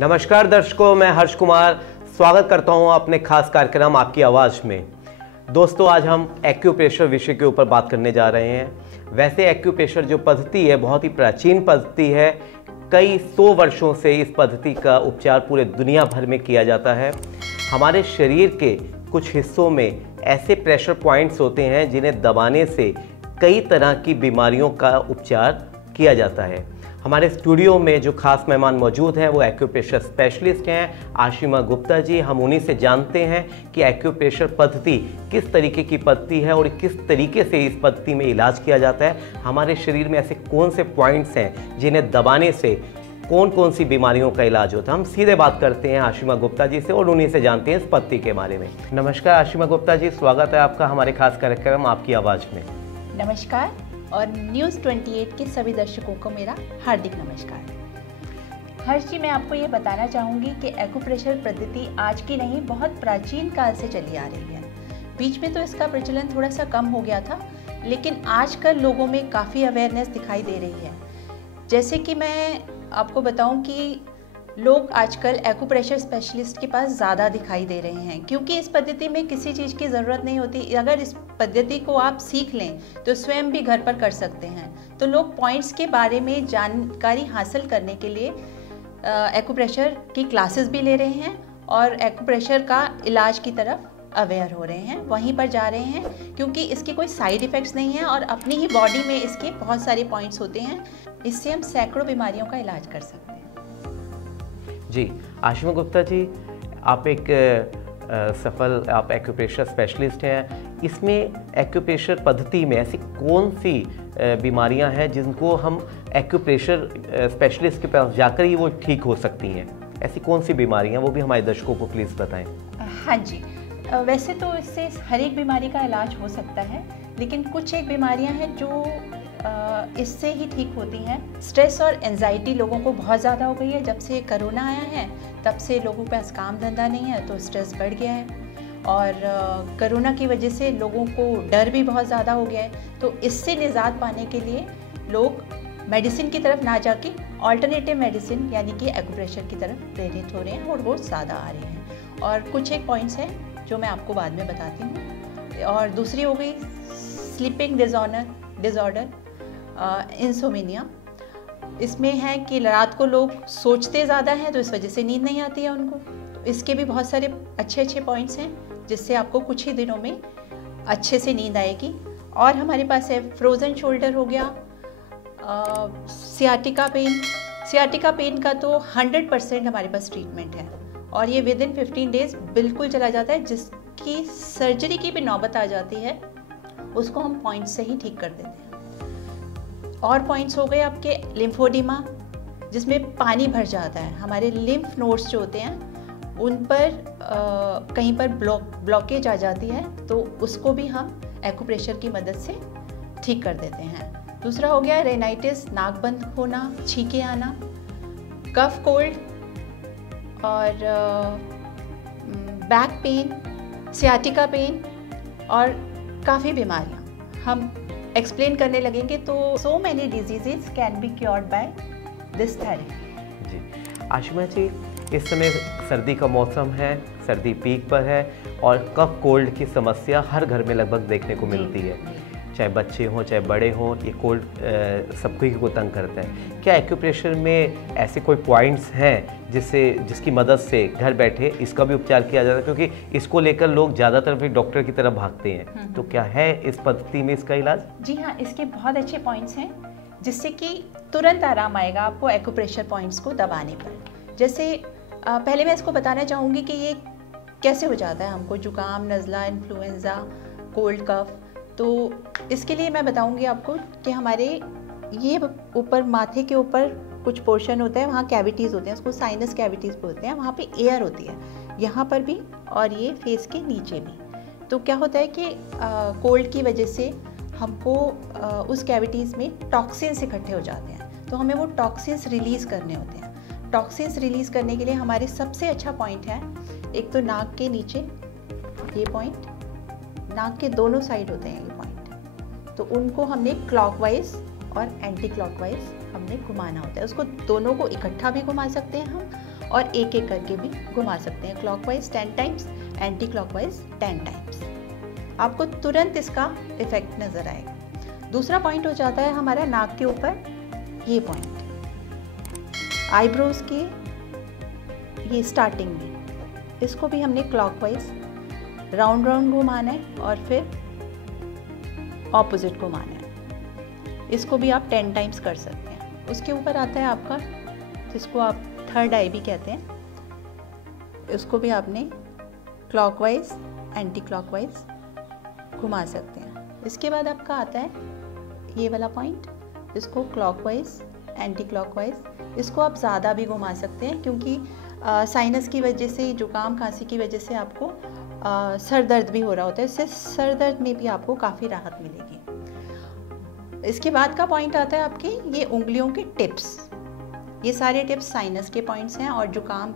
नमस्कार दर्शकों, मैं हर्ष कुमार स्वागत करता हूं अपने खास कार्यक्रम आपकी आवाज़ में। दोस्तों, आज हम एक्यूप्रेशर विषय के ऊपर बात करने जा रहे हैं। वैसे एक्यूप्रेशर जो पद्धति है बहुत ही प्राचीन पद्धति है। कई सौ वर्षों से इस पद्धति का उपचार पूरे दुनिया भर में किया जाता है। हमारे शरीर के कुछ हिस्सों में ऐसे प्रेशर पॉइंट्स होते हैं जिन्हें दबाने से कई तरह की बीमारियों का उपचार किया जाता है। हमारे स्टूडियो में जो खास मेहमान मौजूद हैं वो एक्यूप्रेशर स्पेशलिस्ट हैं आशिमा गुप्ता जी। हम उन्हीं से जानते हैं कि एक्यूप्रेशर पद्धति किस तरीके की पद्धति है और किस तरीके से इस पद्धति में इलाज किया जाता है। हमारे शरीर में ऐसे कौन से पॉइंट्स हैं जिन्हें दबाने से कौन कौन सी बीमारियों का इलाज होता है। हम सीधे बात करते हैं आशिमा गुप्ता जी से और उन्हीं से जानते हैं इस पद्धति के बारे में। नमस्कार आशिमा गुप्ता जी, स्वागत है आपका हमारे खास कार्यक्रम आपकी आवाज़ में। नमस्कार, और न्यूज़ 28 के सभी दर्शकों को मेरा हार्दिक नमस्कार। हर्ष जी, मैं आपको ये बताना चाहूँगी कि एक्यूप्रेशर पद्धति आज की नहीं, बहुत प्राचीन काल से चली आ रही है। बीच में तो इसका प्रचलन थोड़ा सा कम हो गया था, लेकिन आजकल लोगों में काफ़ी अवेयरनेस दिखाई दे रही है। जैसे कि मैं आपको बताऊं कि लोग आजकल एक्यूप्रेशर स्पेशलिस्ट के पास ज़्यादा दिखाई दे रहे हैं, क्योंकि इस पद्धति में किसी चीज़ की ज़रूरत नहीं होती। अगर इस पद्धति को आप सीख लें तो स्वयं भी घर पर कर सकते हैं। तो लोग पॉइंट्स के बारे में जानकारी हासिल करने के लिए एक्यूप्रेशर की क्लासेस भी ले रहे हैं और एक्यूप्रेशर का इलाज की तरफ अवेयर हो रहे हैं, वहीं पर जा रहे हैं, क्योंकि इसके कोई साइड इफ़ेक्ट्स नहीं हैं और अपनी ही बॉडी में इसके बहुत सारे पॉइंट्स होते हैं। इससे हम सैकड़ों बीमारियों का इलाज कर सकते हैं। जी आशिमा गुप्ता जी, आप एक सफल एक्यूप्रेशर स्पेशलिस्ट हैं। इसमें एक्यूप्रेशर पद्धति में ऐसी कौन सी बीमारियां हैं जिनको हम एक्यूप्रेशर स्पेशलिस्ट के पास जाकर ही वो ठीक हो सकती हैं? ऐसी कौन सी बीमारियां, वो भी हमारे दर्शकों को प्लीज़ बताएं। हाँ जी, वैसे तो इससे हर एक बीमारी का इलाज हो सकता है, लेकिन कुछ एक बीमारियां हैं जो इससे ही ठीक होती हैं। स्ट्रेस और एंजाइटी लोगों को बहुत ज़्यादा हो गई है। जब से कोरोना आया है तब से लोगों के पास काम धंधा नहीं है, तो स्ट्रेस बढ़ गया है और कोरोना की वजह से लोगों को डर भी बहुत ज़्यादा हो गया है। तो इससे निजात पाने के लिए लोग मेडिसिन की तरफ ना जाके ऑल्टरनेटिव मेडिसिन यानी कि एक्यूप्रेशर की तरफ प्रेरित हो रहे हैं और वो ज़्यादा आ रहे हैं। और कुछ एक पॉइंट्स हैं जो मैं आपको बाद में बताती हूँ। और दूसरी हो गई स्लीपिंग डिज़ॉर्डर, इंसोमिनिया। इसमें है कि रात को लोग सोचते ज़्यादा हैं, तो इस वजह से नींद नहीं आती है उनको। तो इसके भी बहुत सारे अच्छे पॉइंट्स हैं जिससे आपको कुछ ही दिनों में अच्छे से नींद आएगी। और हमारे पास है फ्रोज़न शोल्डर हो गया, सियाटिका पेन का तो 100% हमारे पास ट्रीटमेंट है और ये विदिन 15 डेज बिल्कुल चला जाता है। जिसकी सर्जरी की भी नौबत आ जाती है उसको हम पॉइंट्स से ही ठीक कर देते हैं। और पॉइंट्स हो गए आपके लिम्फोडिमा, जिसमें पानी भर जाता है। हमारे लिम्फ नोड्स जो होते हैं उन पर कहीं पर ब्लॉकेज आ जाती है, तो उसको भी हम एक्यूप्रेशर की मदद से ठीक कर देते हैं। दूसरा हो गया रेनाइटिस, नाक बंद होना, छींके आना, कफ कोल्ड और बैक पेन, सियाटिका पेन और काफ़ी बीमारियाँ हम एक्सप्लेन करने लगेंगे। तो so many diseases can be cured by this therapy. जी आशिमा जी, इस समय सर्दी का मौसम है, सर्दी पीक पर है और कफ कोल्ड की समस्या हर घर में लगभग देखने को मिलती है। चाहे बच्चे हों चाहे बड़े हों, ये कोल्ड सबको को तंग करता है। क्या एक्यूप्रेशर में ऐसे कोई पॉइंट्स हैं जिसकी मदद से घर बैठे इसका भी उपचार किया जाता है? क्योंकि इसको लेकर लोग ज़्यादातर फिर डॉक्टर की तरफ भागते हैं, तो क्या है इस पद्धति में इसका इलाज? जी हाँ, इसके बहुत अच्छे पॉइंट्स हैं जिससे कि तुरंत आराम आएगा आपको एक्यूप्रेशर पॉइंट्स को दबाने पर। जैसे पहले मैं इसको बताना चाहूँगी कि ये कैसे हो जाता है हमको, जुकाम, नज़ला, इन्फ्लुएंज़ा, कोल्ड कफ। तो इसके लिए मैं बताऊंगी आपको कि हमारे ये ऊपर माथे के ऊपर कुछ पोर्शन होता है, वहाँ कैविटीज़ होते हैं, उसको साइनस कैविटीज़ बोलते हैं। वहाँ पे एयर होती है, यहाँ पर भी और ये फेस के नीचे भी। तो क्या होता है कि कोल्ड की वजह से हमको उस कैविटीज़ में टॉक्सिन्स इकट्ठे हो जाते हैं, तो हमें वो टॉक्सिन्स रिलीज़ करने होते हैं। टॉक्सिन्स रिलीज़ करने के लिए हमारे सबसे अच्छा पॉइंट है एक तो नाक के नीचे ये पॉइंट, नाक के दोनों साइड होते हैं ये पॉइंट, तो उनको हमने क्लॉकवाइज और एंटी क्लॉकवाइज हमने घुमाना होता है। उसको दोनों को इकट्ठा भी घुमा सकते हैं हम, और एक एक करके भी घुमा सकते हैं। Clockwise 10 times, anti clockwise 10 times. आपको तुरंत इसका इफेक्ट नज़र आएगा। दूसरा पॉइंट हो जाता है हमारा नाक के ऊपर ये पॉइंट, आईब्रोज के ये स्टार्टिंग में, इसको भी हमने क्लॉकवाइज राउंड राउंड घुमाना है और फिर ऑपोजिट घुमाना है। इसको भी आप 10 टाइम्स कर सकते हैं। उसके ऊपर आता है आपका, जिसको आप थर्ड आई भी कहते हैं, इसको भी आपने क्लॉकवाइज एंटी क्लॉकवाइज घुमा सकते हैं। इसके बाद आपका आता है ये वाला पॉइंट, इसको क्लॉकवाइज एंटी क्लॉकवाइज। इसको आप ज़्यादा भी घुमा सकते हैं क्योंकि साइनस की वजह से, जुकाम खांसी की वजह से आपको सर दर्द भी हो रहा होता है। इससे सर दर्द में भी आपको काफ़ी राहत मिलेगी। इसके बाद का पॉइंट आता है आपके ये उंगलियों के टिप्स। ये सारे टिप्स साइनस के पॉइंट्स हैं और जुकाम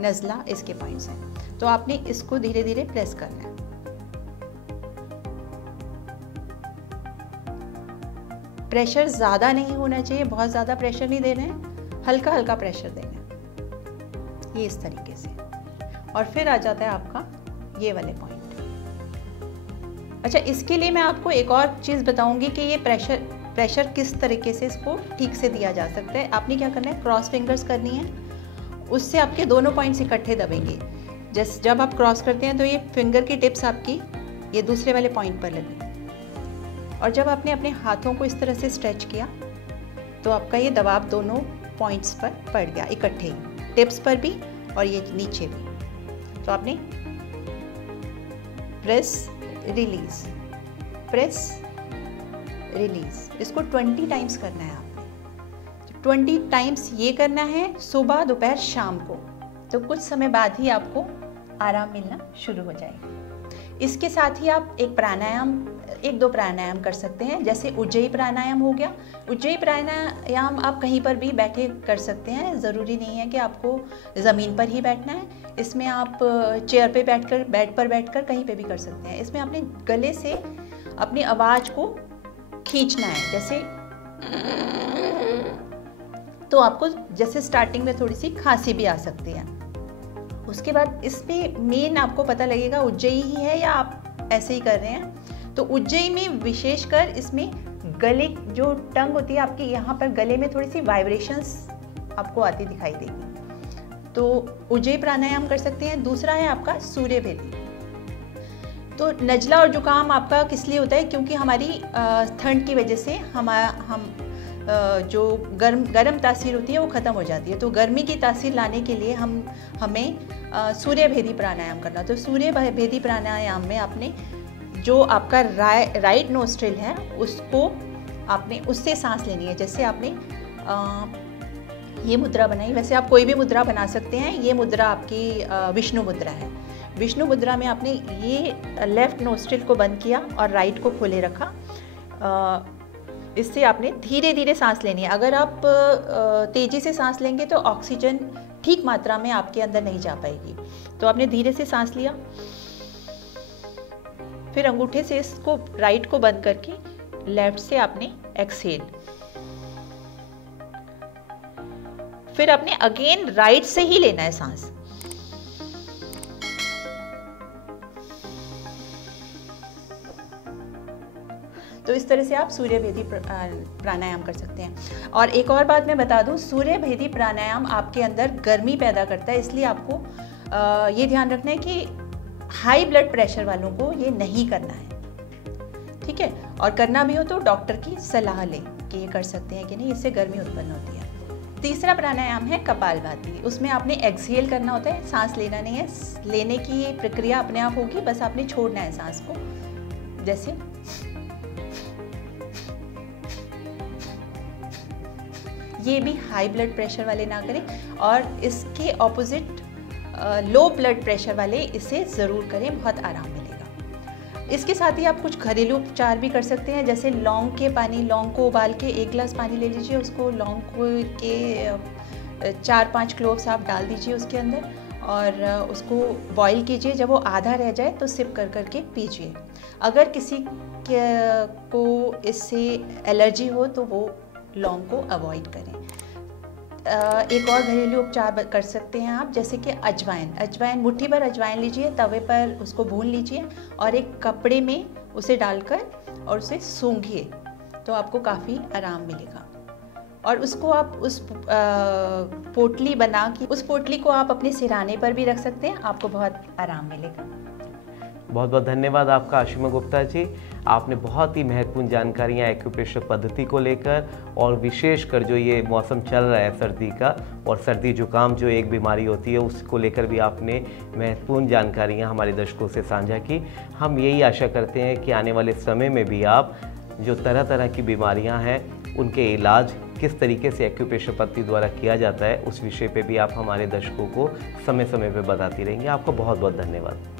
नज़ला इसके पॉइंट्स हैं। तो आपने इसको धीरे धीरे प्रेस करना है। प्रेशर ज़्यादा नहीं होना चाहिए, बहुत ज़्यादा प्रेशर नहीं देना है, हल्का हल्का प्रेशर देना है, ये इस तरीके से। और फिर आ जाता है आपका ये वाले पॉइंट। अच्छा, इसके लिए मैं आपको एक और चीज़ बताऊंगी कि ये प्रेशर किस तरीके से इसको ठीक से दिया जा सकता है। आपने क्या करना है, क्रॉस फिंगर्स करनी है, उससे आपके दोनों पॉइंट्स इकट्ठे दबेंगे। जब आप क्रॉस करते हैं तो ये फिंगर की टिप्स आपकी ये दूसरे वाले पॉइंट पर लगी, और जब आपने अपने हाथों को इस तरह से स्ट्रेच किया तो आपका ये दबाव दोनों पॉइंट्स पर पड़ गया इकट्ठे ही, टिप्स पर भी और ये नीचे भी। तो आपने प्रेस रिलीज, प्रेस रिलीज, इसको 20 टाइम्स करना है आपने। 20 टाइम्स ये करना है सुबह, दोपहर, शाम को। तो कुछ समय बाद ही आपको आराम मिलना शुरू हो जाएगा। इसके साथ ही आप एक दो प्राणायाम कर सकते हैं, जैसे उज्जयी प्राणायाम हो गया। उज्जयी प्राणायाम आप कहीं पर भी बैठे कर सकते हैं, ज़रूरी नहीं है कि आपको ज़मीन पर ही बैठना है। इसमें आप चेयर पे बैठकर, बेड पर बैठकर कहीं पे भी कर सकते हैं। इसमें आपने गले से अपनी आवाज़ को खींचना है, जैसे तो आपको जैसे स्टार्टिंग में थोड़ी सी खांसी भी आ सकती है। उसके बाद इसमें मेन आपको पता लगेगा उज्जयी ही है या आप ऐसे ही कर रहे हैं। तो उज्जयी में विशेषकर इसमें गले, जो टंग होती है आपकी, यहाँ पर गले में थोड़ी सी वाइब्रेशंस आपको आती दिखाई देगी। तो उज्जयी प्राणायाम कर सकते हैं। दूसरा है आपका सूर्य भेदी। तो नज़ला और जुकाम आपका किस लिए होता है, क्योंकि हमारी ठंड की वजह से हम जो गर्म तासीर होती है वो ख़त्म हो जाती है। तो गर्मी की तासीर लाने के लिए हमें सूर्य भेदी प्राणायाम करना। तो सूर्य भेदी प्राणायाम में आपने जो आपका राइट नोस्ट्रिल है उसको आपने उससे सांस लेनी है। जैसे आपने ये मुद्रा बनाई, वैसे आप कोई भी मुद्रा बना सकते हैं। ये मुद्रा आपकी विष्णु मुद्रा है। विष्णु मुद्रा में आपने ये लेफ्ट नोस्ट्रिल को बंद किया और राइट को खोले रखा। इससे आपने धीरे धीरे सांस लेनी है। अगर आप तेज़ी से सांस लेंगे तो ऑक्सीजन ठीक मात्रा में आपके अंदर नहीं जा पाएगी। तो आपने धीरे से सांस लिया, फिर अंगूठे से इसको राइट को बंद करके लेफ्ट से आपने एक्सहेल, फिर आपने अगेन राइट से ही लेना है सांस। तो इस तरह से आप सूर्य भेदी प्राणायाम कर सकते हैं। और एक और बात मैं बता दूं, सूर्य भेदी प्राणायाम आपके अंदर गर्मी पैदा करता है, इसलिए आपको ये ध्यान रखना है कि हाई ब्लड प्रेशर वालों को ये नहीं करना है, ठीक है। और करना भी हो तो डॉक्टर की सलाह लें कि ये कर सकते हैं कि नहीं, इससे गर्मी उत्पन्न होती है। तीसरा प्राणायाम है कपालभाति। उसमें आपने एक्सहेल करना होता है, सांस लेना नहीं है। लेने की प्रक्रिया अपने आप होगी, बस आपने छोड़ना है सांस को। जैसे ये भी हाई ब्लड प्रेशर वाले ना करें, और इसके ऑपोजिट लो ब्लड प्रेशर वाले इसे ज़रूर करें, बहुत आराम मिलेगा। इसके साथ ही आप कुछ घरेलू उपचार भी कर सकते हैं, जैसे लौंग को उबाल के 1 गिलास पानी ले लीजिए, उसको लौंग के 4-5 क्लोव्स आप डाल दीजिए उसके अंदर और उसको बॉईल कीजिए। जब वो आधा रह जाए तो सिप कर करके पीजिए। अगर किसी को इससे एलर्जी हो तो वो लौंग को अवॉइड करें। एक और घरेलू उपचार कर सकते हैं आप, जैसे कि अजवाइन मुट्ठी भर अजवाइन लीजिए, तवे पर उसको भून लीजिए और एक कपड़े में उसे डालकर और उसे सूंघिए, तो आपको काफ़ी आराम मिलेगा। और उसको आप उस पोटली बना के उस पोटली को आप अपने सिरहाने पर भी रख सकते हैं, आपको बहुत आराम मिलेगा। बहुत बहुत धन्यवाद आपका आशिमा गुप्ता जी। आपने बहुत ही महत्वपूर्ण जानकारियाँ एक्यूप्रेशर पद्धति को लेकर और विशेषकर जो ये मौसम चल रहा है सर्दी का, और सर्दी जुकाम जो एक बीमारी होती है उसको लेकर भी आपने महत्वपूर्ण जानकारियाँ हमारे दर्शकों से साझा की। हम यही आशा करते हैं कि आने वाले समय में भी आप जो तरह तरह की बीमारियाँ हैं उनके इलाज किस तरीके से एक्यूप्रेशर पद्धति द्वारा किया जाता है उस विषय पे भी आप हमारे दर्शकों को समय समय पे बताती रहेंगे। आपका बहुत बहुत धन्यवाद।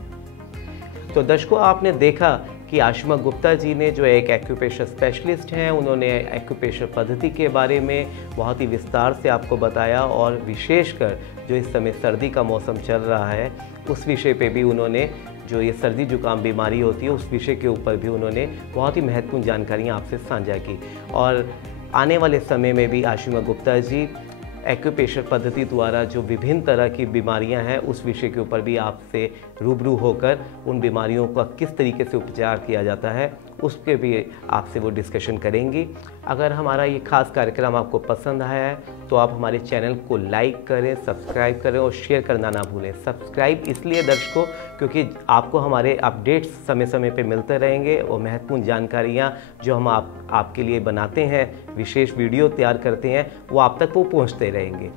तो दर्शकों, आपने देखा कि आशिमा गुप्ता जी ने जो एक एक्यूप्रेशर स्पेशलिस्ट हैं, उन्होंने एक्यूप्रेशर पद्धति के बारे में बहुत ही विस्तार से आपको बताया, और विशेषकर जो इस समय सर्दी का मौसम चल रहा है उस विषय पे भी उन्होंने, जो ये सर्दी जुकाम बीमारी होती है उस विषय के ऊपर भी उन्होंने बहुत ही महत्वपूर्ण जानकारियाँ आपसे साझा की। और आने वाले समय में भी आशिमा गुप्ता जी एक्यूप्रेशर पद्धति द्वारा जो विभिन्न तरह की बीमारियां हैं उस विषय के ऊपर भी आपसे रूबरू होकर उन बीमारियों का किस तरीके से उपचार किया जाता है उसके भी आपसे वो डिस्कशन करेंगी। अगर हमारा ये खास कार्यक्रम आपको पसंद आया है तो आप हमारे चैनल को लाइक करें, सब्सक्राइब करें और शेयर करना ना भूलें। सब्सक्राइब इसलिए दर्शकों क्योंकि आपको हमारे अपडेट्स समय समय पे मिलते रहेंगे और महत्वपूर्ण जानकारियाँ जो हम आपके लिए बनाते हैं, विशेष वीडियो तैयार करते हैं, वो आप तक वो पहुँचते रहेंगे।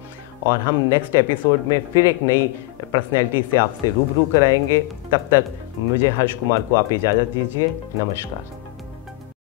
और हम नेक्स्ट एपिसोड में फिर एक नई पर्सनैलिटी से आपसे रूबरू कराएंगे। तब तक मुझे हर्ष कुमार को आप इजाज़त दीजिए। नमस्कार।